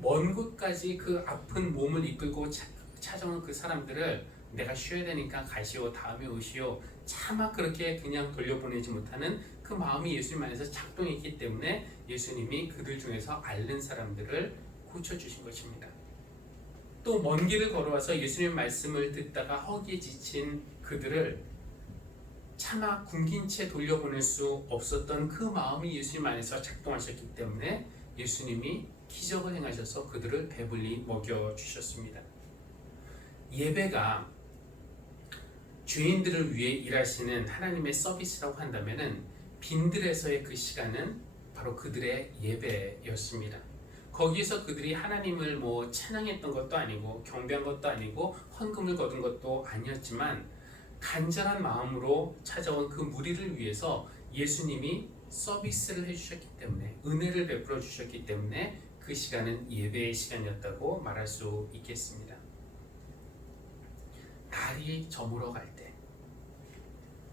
먼 곳까지 그 아픈 몸을 이끌고 찾아온 그 사람들을 내가 쉬어야 되니까 가시오, 다음에 오시오, 차마 그렇게 그냥 돌려보내지 못하는 그 마음이 예수님 안에서 작동했기 때문에 예수님이 그들 중에서 앓는 사람들을 고쳐주신 것입니다. 또 먼 길을 걸어와서 예수님의 말씀을 듣다가 허기에 지친 그들을 차마 굶긴 채 돌려보낼 수 없었던 그 마음이 예수님 안에서 작동하셨기 때문에 예수님이 기적을 행하셔서 그들을 배불리 먹여주셨습니다. 예배가 죄인들을 위해 일하시는 하나님의 서비스라고 한다면 빈들에서의 그 시간은 바로 그들의 예배였습니다. 거기에서 그들이 하나님을 찬양했던 것도 아니고 경배한 것도 아니고 헌금을 거둔 것도 아니었지만 간절한 마음으로 찾아온 그 무리를 위해서 예수님이 서비스를 해주셨기 때문에 은혜를 베풀어 주셨기 때문에 그 시간은 예배의 시간이었다고 말할 수 있겠습니다. 달이 저물어 갈 때,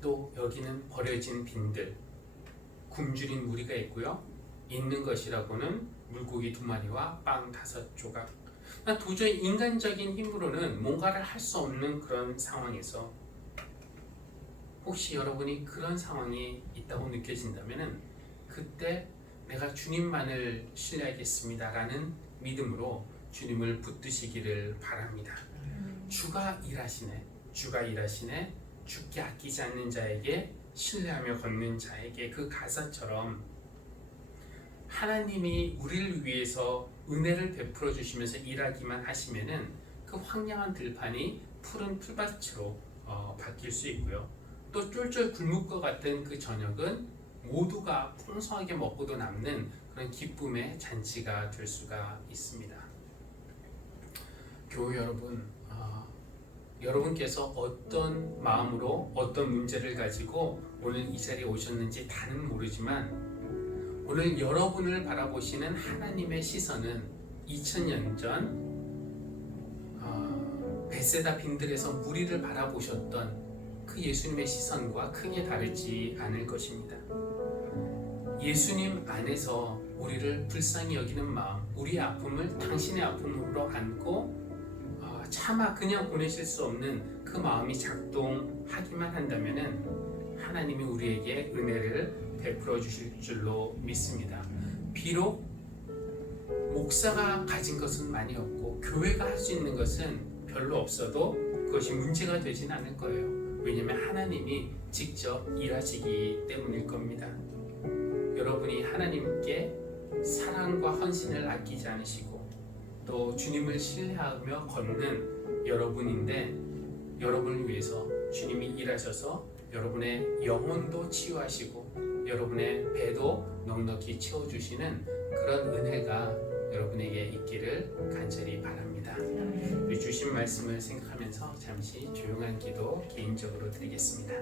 또 여기는 버려진 빈들, 굶주린 무리가 있고요. 있는 것이라고는 물고기 2마리와 빵 5조각. 도저히 인간적인 힘으로는 뭔가를 할 수 없는 그런 상황에서 혹시 여러분이 그런 상황이 있다고 느껴진다면 그때 내가 주님만을 신뢰하겠습니다 라는 믿음으로 주님을 붙드시기를 바랍니다. 주가 일하시네, 주께 아끼지 않는 자에게 신뢰하며 걷는 자에게, 그 가사처럼 하나님이 우리를 위해서 은혜를 베풀어 주시면서 일하기만 하시면은 그 황량한 들판이 푸른 풀밭으로 바뀔 수 있고요. 또 쫄쫄 굶을 것 같은 그 저녁은 모두가 풍성하게 먹고도 남는 그런 기쁨의 잔치가 될 수가 있습니다. 교회 여러분, 여러분께서 어떤 마음으로 어떤 문제를 가지고 오늘 이 자리에 오셨는지 다는 모르지만 오늘 여러분을 바라보시는 하나님의 시선은 2000년 전 베세다 빈들에서 무리를 바라보셨던 그 예수님의 시선과 크게 다르지 않을 것입니다. 예수님 안에서 우리를 불쌍히 여기는 마음, 우리의 아픔을 당신의 아픔으로 안고 차마 그냥 보내실 수 없는 그 마음이 작동하기만 한다면 하나님이 우리에게 은혜를 베풀어 주실 줄로 믿습니다. 비록 목사가 가진 것은 많이 없고 교회가 할 수 있는 것은 별로 없어도 그것이 문제가 되진 않을 거예요. 왜냐하면 하나님이 직접 일하시기 때문일 겁니다. 여러분이 하나님께 사랑과 헌신을 아끼지 않으시고 또 주님을 신뢰하며 걷는 여러분인데, 여러분을 위해서 주님이 일하셔서 여러분의 영혼도 치유하시고 여러분의 배도 넉넉히 채워주시는 그런 은혜가 여러분에게 있기를 간절히 바랍니다. 우리 주신 말씀을 생각하면서 잠시 조용한 기도 개인적으로 드리겠습니다.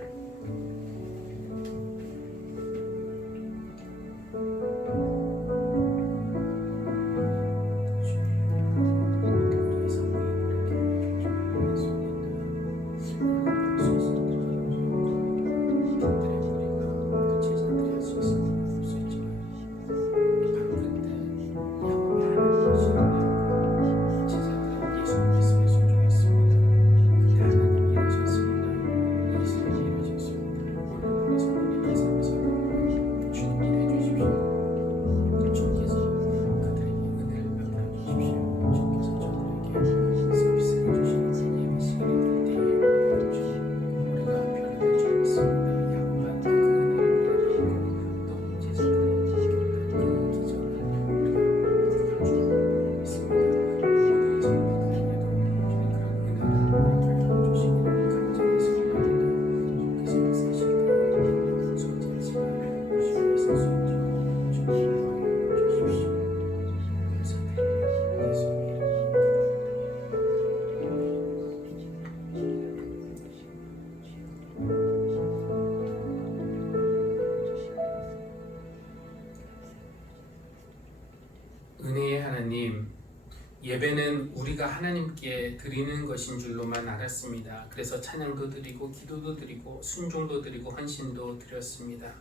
예배는 우리가 하나님께 드리는 것인 줄로만 알았습니다. 그래서 찬양도 드리고 기도도 드리고 순종도 드리고 헌신도 드렸습니다.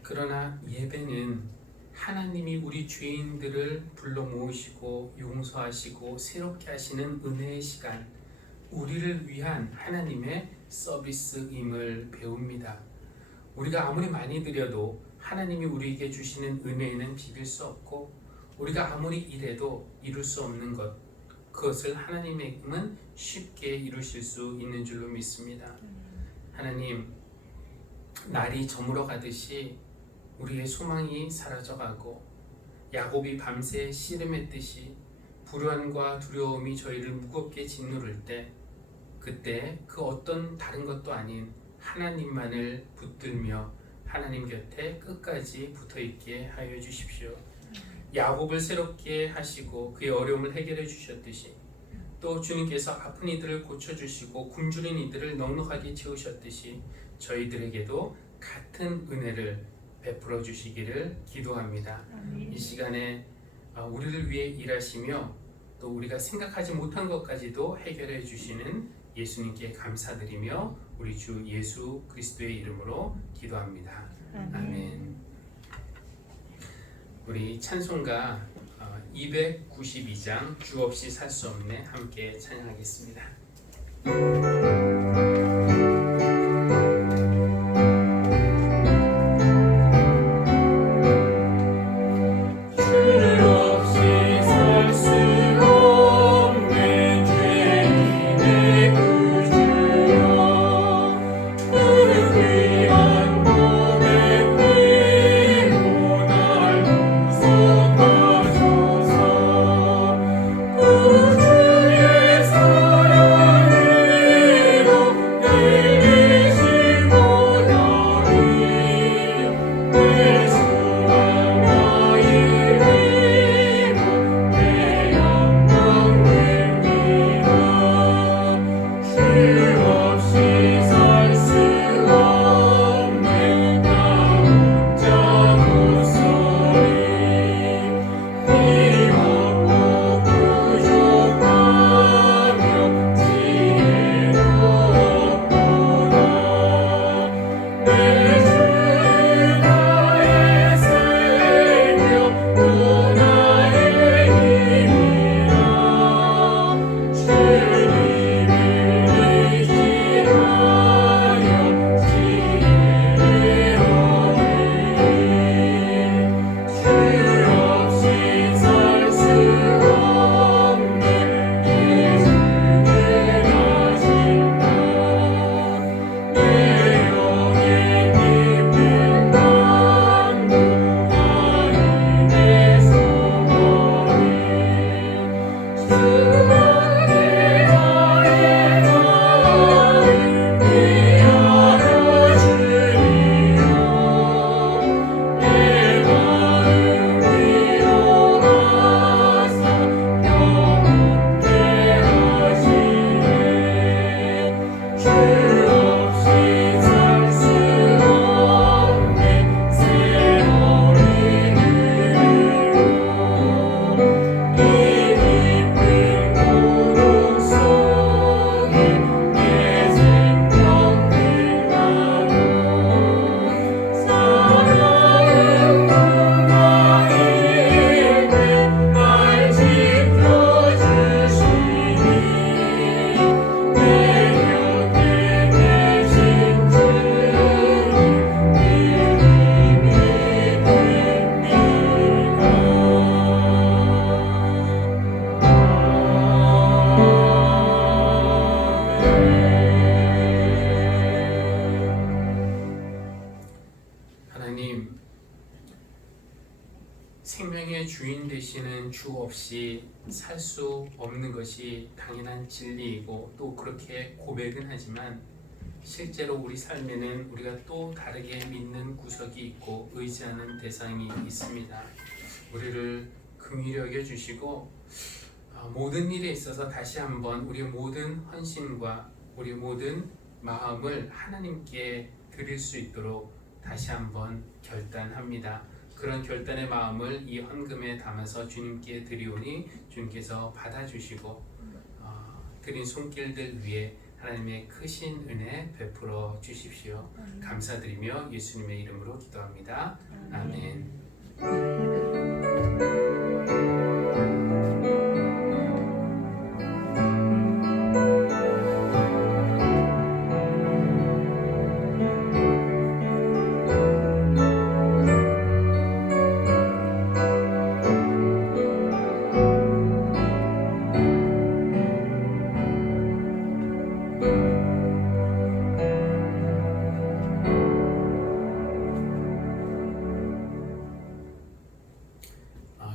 그러나 예배는 하나님이 우리 죄인들을 불러 모으시고 용서하시고 새롭게 하시는 은혜의 시간, 우리를 위한 하나님의 서비스임을 배웁니다. 우리가 아무리 많이 드려도 하나님이 우리에게 주시는 은혜에는 비길 수 없고, 우리가 아무리 일해도 이룰 수 없는 것, 그것을 하나님은 쉽게 이루실 수 있는 줄로 믿습니다. 하나님, 날이 저물어 가듯이 우리의 소망이 사라져가고 야곱이 밤새 씨름했듯이 불안과 두려움이 저희를 무겁게 짓누를 때, 그때 그 어떤 다른 것도 아닌 하나님만을 붙들며 하나님 곁에 끝까지 붙어있게 하여 주십시오. 야곱을 새롭게 하시고 그의 어려움을 해결해 주셨듯이, 또 주님께서 아픈 이들을 고쳐주시고 굶주린 이들을 넉넉하게 채우셨듯이 저희들에게도 같은 은혜를 베풀어 주시기를 기도합니다. 이 시간에 우리를 위해 일하시며 또 우리가 생각하지 못한 것까지도 해결해 주시는 예수님께 감사드리며 우리 주 예수 그리스도의 이름으로 기도합니다. 아멘. 우리 찬송가 292장 주 없이 살 수 없네 함께 찬양하겠습니다. 생명의 주인 되시는 주 없이 살 수 없는 것이 당연한 진리이고 또 그렇게 고백은 하지만 실제로 우리 삶에는 우리가 또 다르게 믿는 구석이 있고 의지하는 대상이 있습니다. 우리를 긍휼히 여겨주시고 모든 일에 있어서 다시 한번 우리의 모든 헌신과 우리의 모든 마음을 하나님께 드릴 수 있도록 다시 한번 결단합니다. 그런 결단의 마음을 이 헌금에 담아서 주님께 드리오니 주님께서 받아주시고 드린 손길들 위에 하나님의 크신 은혜 베풀어 주십시오. 감사드리며 예수님의 이름으로 기도합니다. 아멘.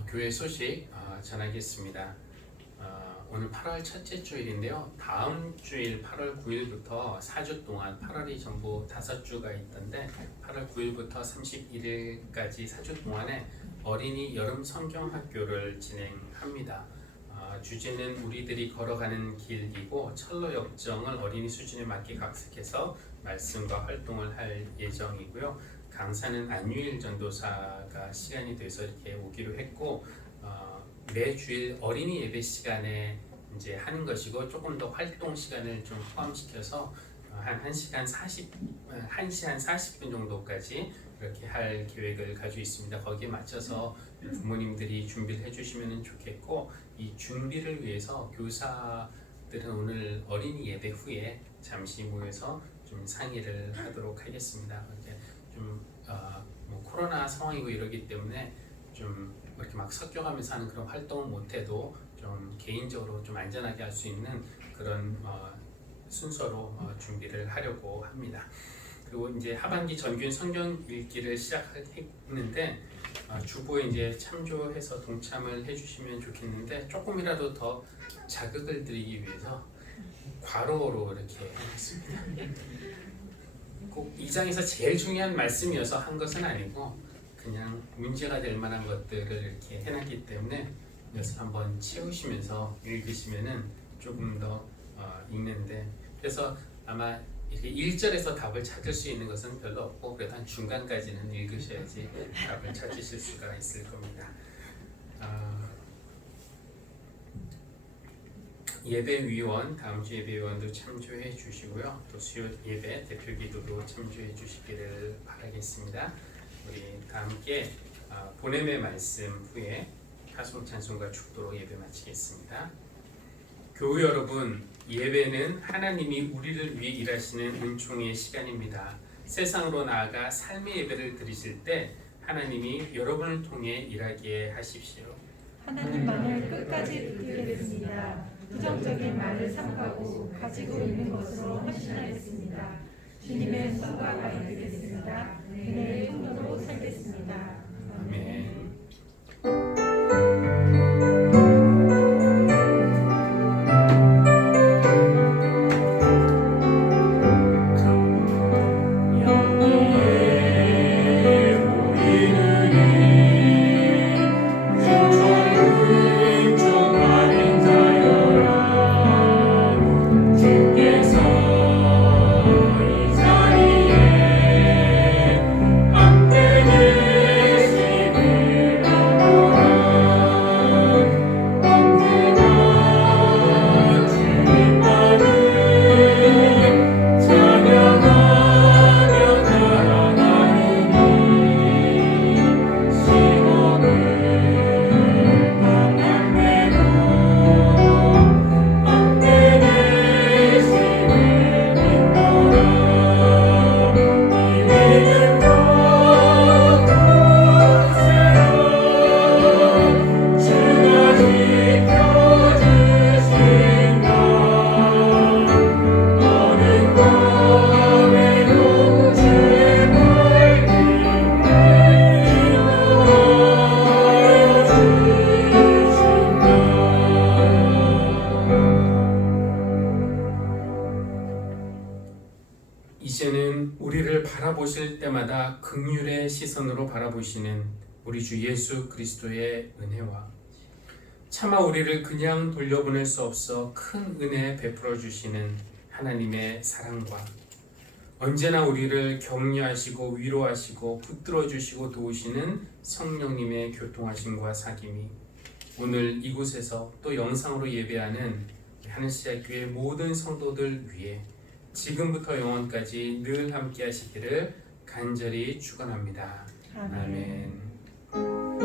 교회 소식 전하겠습니다. 오늘 8월 첫째 주일인데요. 다음 주일 8월 9일부터 4주 동안 8월이 전부 5주가 있던데 8월 9일부터 31일까지 4주 동안에 어린이 여름 성경학교를 진행합니다. 주제는 우리들이 걸어가는 길이고 철로 역정을 어린이 수준에 맞게 각색해서 말씀과 활동을 할 예정이고요. 강사는 안유일 전도사가 시간이 돼서 이렇게 오기로 했고 매주일 어린이 예배 시간에 이제 하는 것이고 조금 더 활동 시간을 좀 포함시켜서 한 1시간 40분 정도까지 이렇게 할 계획을 가지고 있습니다. 거기에 맞춰서 부모님들이 준비를 해주시면 좋겠고 이 준비를 위해서 교사들은 오늘 어린이 예배 후에 잠시 모여서 좀 상의를 하도록 하겠습니다. 이제 좀 뭐 코로나 상황이고 이러기 때문에 좀 이렇게 막 섞여가면서 하는 그런 활동을 못해도 좀 개인적으로 좀 안전하게 할 수 있는 그런 순서로 준비를 하려고 합니다. 그리고 이제 하반기 전교인 성경 읽기를 시작했는데 주보에 이제 참조해서 동참을 해주시면 좋겠는데 조금이라도 더 자극을 드리기 위해서 괄호로 이렇게 해놨습니다. 꼭 이 장에서 제일 중요한 말씀이어서 한 것은 아니고 그냥 문제가 될 만한 것들을 이렇게 해놨기 때문에 이것을 한번 채우시면서 읽으시면은 조금 더 읽는데 그래서 아마 이렇게 1절에서 답을 찾을 수 있는 것은 별로 없고 그래도 한 중간까지는 읽으셔야지 답을 찾으실 수가 있을 겁니다. 예배위원, 다음 주 예배위원도 참조해 주시고요. 또 수요 예배 대표기도도 참조해 주시기를 바라겠습니다. 우리 다 함께 보냄의 말씀 후에 하송 찬송과 축도로 예배 마치겠습니다. 교우 여러분, 예배는 하나님이 우리를 위해 일하시는 은총의 시간입니다. 세상으로 나아가 삶의 예배를 드리실 때 하나님이 여러분을 통해 일하게 하십시오. 하나님만을 끝까지 붙들겠습니다. 부정적인 말을 삼가고 가지고 있는 것으로 헌신하겠습니다. 주님의 손과 발이 되겠습니다. 은혜의 통로로 살겠습니다. 아멘. 이제는 우리를 바라보실 때마다 긍휼의 시선으로 바라보시는 우리 주 예수 그리스도의 은혜와 차마 우리를 그냥 돌려보낼 수 없어 큰 은혜 베풀어 주시는 하나님의 사랑과 언제나 우리를 격려하시고 위로하시고 붙들어 주시고 도우시는 성령님의 교통하심과 사귐이 오늘 이곳에서 또 영상으로 예배하는 하늘시작교회 모든 성도들 위해 지금부터 영원까지 늘 함께 하시기를 간절히 축원합니다. 아멘.